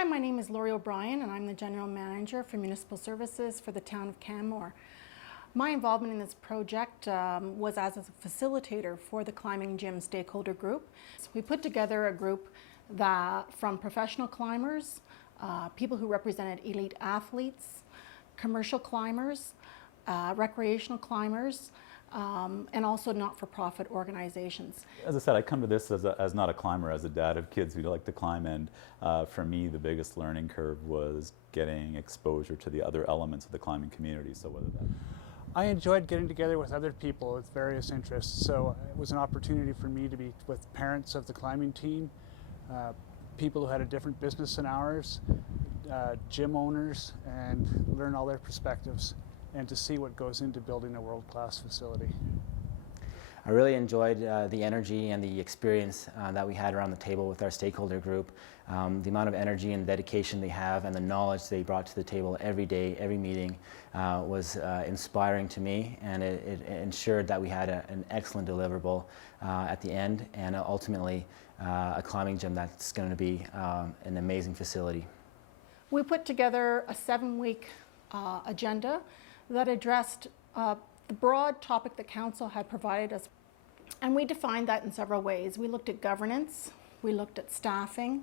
Hi, my name is Laurie O'Brien and I'm the General Manager for Municipal Services for the town of Canmore. My involvement in this project was as a facilitator for the Climbing Gym Stakeholder group. So we put together a group from professional climbers, people who represented elite athletes, commercial climbers, recreational climbers, and also not-for-profit organizations. As I said, I come to this as not a climber, as a dad of kids who like to climb, and for me the biggest learning curve was getting exposure to the other elements of the climbing community. So whether that I enjoyed getting together with other people with various interests, so it was an opportunity for me to be with parents of the climbing team, people who had a different business than ours, gym owners, and learn all their perspectives and to see what goes into building a world-class facility. I really enjoyed the energy and the experience that we had around the table with our stakeholder group. The amount of energy and dedication they have and the knowledge they brought to the table every day, every meeting was inspiring to me, and it ensured that we had an excellent deliverable at the end, and ultimately a climbing gym that's going to be an amazing facility. We put together a 7-week agenda that addressed the broad topic that Council had provided us. And we defined that in several ways. We looked at governance, we looked at staffing,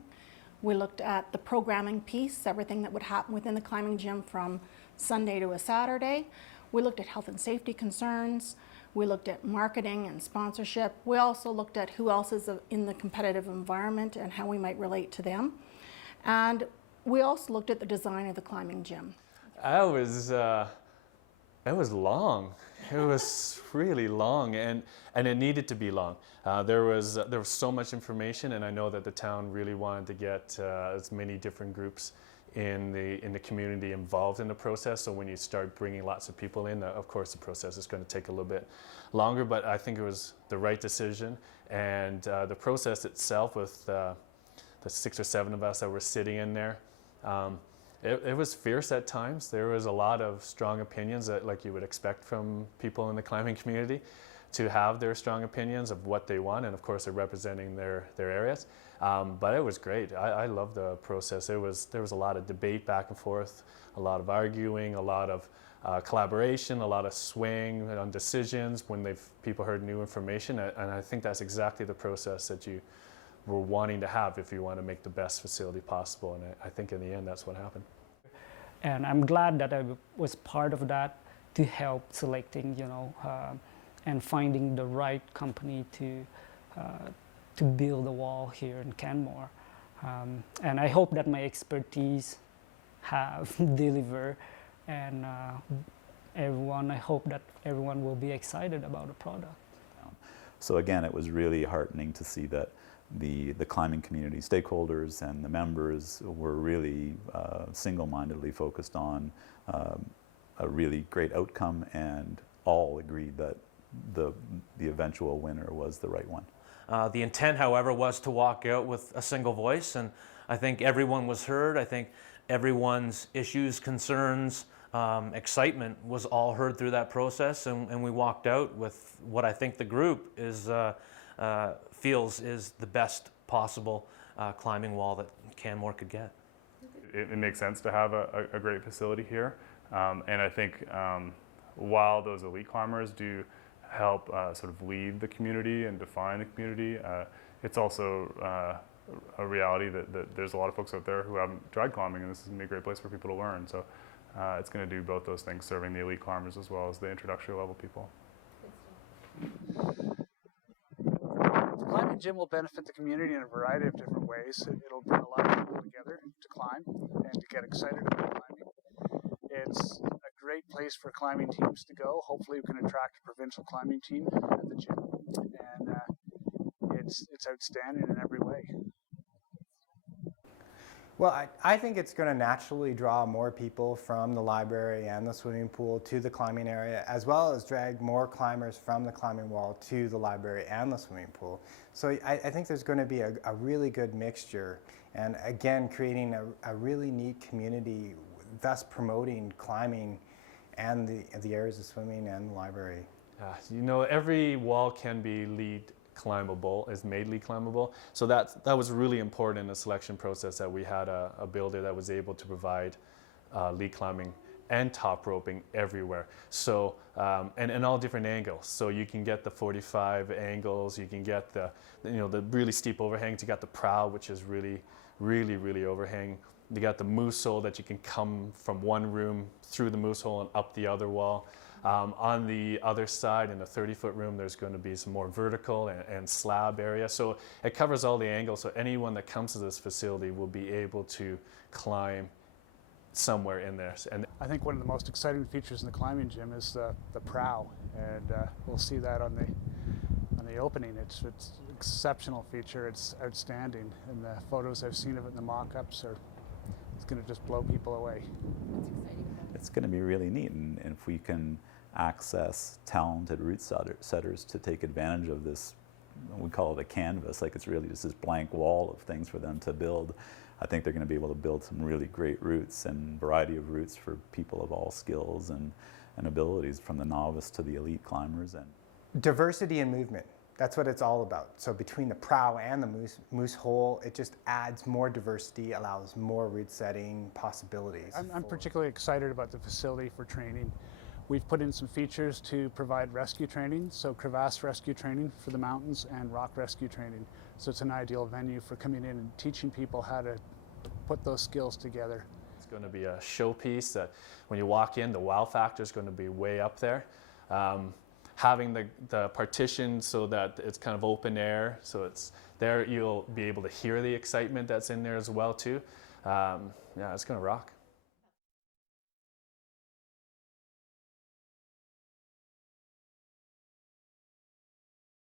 we looked at the programming piece, everything that would happen within the climbing gym from Sunday to a Saturday. We looked at health and safety concerns. We looked at marketing and sponsorship. We also looked at who else is in the competitive environment and how we might relate to them. And we also looked at the design of the climbing gym. It was long. It was really long, and it needed to be long. There was so much information, and I know that the town really wanted to get as many different groups in the community involved in the process. So when you start bringing lots of people in, of course the process is going to take a little bit longer. But I think it was the right decision, and the process itself, with the 6 or 7 of us that were sitting in there. It was fierce at times. There was a lot of strong opinions that, like you would expect from people in the climbing community, to have their strong opinions of what they want, and of course they're representing their areas. But it was great. I loved the process. There was a lot of debate back and forth, a lot of arguing, a lot of collaboration, a lot of swing on decisions when people heard new information, and I think that's exactly the process that you were wanting to have if you want to make the best facility possible, and I think in the end that's what happened. And I'm glad that I was part of that to help selecting, and finding the right company to build a wall here in Canmore. And I hope that my expertise have delivered, and I hope that everyone will be excited about the product. So again, it was really heartening to see that the climbing community stakeholders and the members were really single-mindedly focused on a really great outcome, and all agreed that the eventual winner was the right one. The intent, however, was to walk out with a single voice, and I think everyone was heard. I think everyone's issues, concerns, excitement was all heard through that process, and we walked out with what I think the group feels is the best possible climbing wall that Canmore could get. It makes sense to have a great facility here, and I think while those elite climbers do help sort of lead the community and define the community, it's also a reality that there's a lot of folks out there who haven't tried climbing, and this is going to be a great place for people to learn. So it's going to do both those things, serving the elite climbers as well as the introductory level people. The climbing gym will benefit the community in a variety of different ways. It'll bring a lot of people together to climb and to get excited about climbing. It's a great place for climbing teams to go. Hopefully we can attract a provincial climbing team at the gym, and it's outstanding in every way. Well, I think it's going to naturally draw more people from the library and the swimming pool to the climbing area, as well as drag more climbers from the climbing wall to the library and the swimming pool. So I think there's going to be a really good mixture, and again, creating a really neat community, thus promoting climbing and the areas of swimming and the library. Every wall can be lead climbable, is made lead climbable. So that was really important in the selection process, that we had a builder that was able to provide lead climbing and top roping everywhere. So, and in all different angles. So you can get the 45 angles, you can get the really steep overhangs, you got the prow, which is really overhang. You got the moose hole that you can come from one room through the moose hole and up the other wall. On the other side, in the 30-foot room, there's going to be some more vertical and slab area. So it covers all the angles. So anyone that comes to this facility will be able to climb somewhere in there. And I think one of the most exciting features in the climbing gym is the prow, and we'll see that on the opening. It's an exceptional feature. It's outstanding, and the photos I've seen of it in the mock-ups it's going to just blow people away. It's going to be really neat, and if we can access talented route setters to take advantage of this, we call it a canvas, like it's really just this blank wall of things for them to build. I think they're going to be able to build some really great routes and variety of routes for people of all skills and abilities, from the novice to the elite climbers. And Diversity in movement. That's what it's all about. So between the prow and the moose hole, it just adds more diversity, allows more route setting possibilities. I'm particularly excited about the facility for training. We've put in some features to provide rescue training, so crevasse rescue training for the mountains and rock rescue training. So it's an ideal venue for coming in and teaching people how to put those skills together. it's going to be a showpiece that when you walk in, the wow factor is going to be way up there. Having the partition so that it's kind of open air, so it's there, you'll be able to hear the excitement that's in there as well too. Yeah, it's going to rock.